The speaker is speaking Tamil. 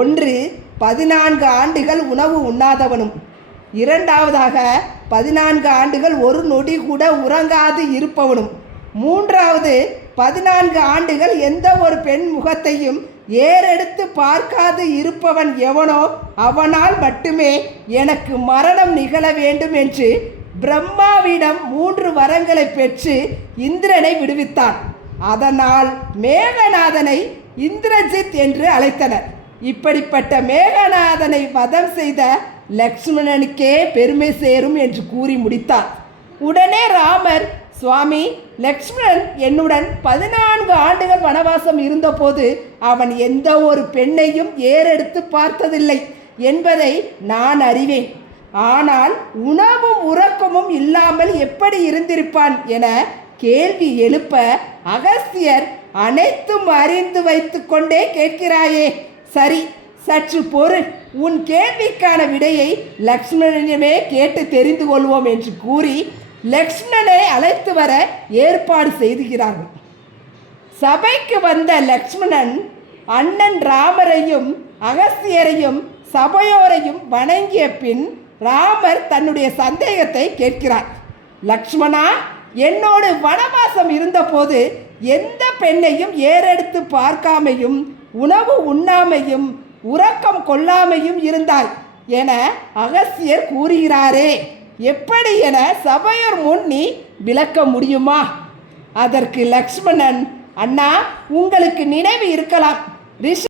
ஒன்று, 14 ஆண்டுகள் உணவு உண்ணாதவனும். இரண்டாவதாக 14 ஆண்டுகள் ஒரு நொடி கூட உறங்காது இருப்பவனும். மூன்றாவது 14 ஆண்டுகள் எந்த ஒரு பெண் முகத்தையும் ஏறெடுத்து பார்க்காது இருப்பவன் எவனோ அவனால் மட்டுமே எனக்கு மரணம் நிகழ வேண்டும் என்று பிரம்மாவிடம் 3 வரங்களை பெற்று இந்திரனை விடுவித்தான். அதனால் மேகநாதனை இந்திரஜித் என்று அழைத்தனர். இப்படிப்பட்ட மேகநாதனை வதம் செய்த லக்ஷ்மணனுக்கே பெருமை சேரும் என்று கூறி முடித்தார். உடனே ராமர், சுவாமி, லக்ஷ்மணன் என்னுடன் 14 ஆண்டுகள் வனவாசம் இருந்தபோது அவன் எந்த ஒரு பெண்ணையும் ஏறெடுத்து பார்த்ததில்லை என்பதை நான் அறிவேன். ஆனால் உணவும் உறக்கமும் இல்லாமல் எப்படி இருந்திருப்பான் என கேள்வி எழுப்ப அகஸ்தியர், அனைத்தும் அறிந்து வைத்து கொண்டே கேட்கிறாயே, சரி, சற்று பொறு, உன் கேள்விக்கான விடையை லக்ஷ்மணனிடமே கேட்டு தெரிந்து கொள்வோம் என்று கூறி லக்ஷ்மணனை அழைத்து வர ஏற்பாடு செய்துகிறார்கள். சபைக்கு வந்த லக்ஷ்மணன் அண்ணன் ராமரையும் அகஸ்தியரையும் சபையோரையும் வணங்கிய பின் ராமர் தன்னுடைய சந்தேகத்தை கேட்கிறார். லக்ஷ்மணா, என்னோடு வனவாசம் இருந்தபோது எந்த பெண்ணையும் ஏறெடுத்து பார்க்காமையும் உணவு உண்ணாமையும் உறக்கம் கொள்ளாமையும் இருந்தாய் என அகஸ்தியர் கூறுகிறாரே, எப்படி என சபையோர் முன் நீ விளக்க முடியுமா? அதற்கு லக்ஷ்மணன், அண்ணா, உங்களுக்கு நினைவு இருக்கலாம், ரிஷி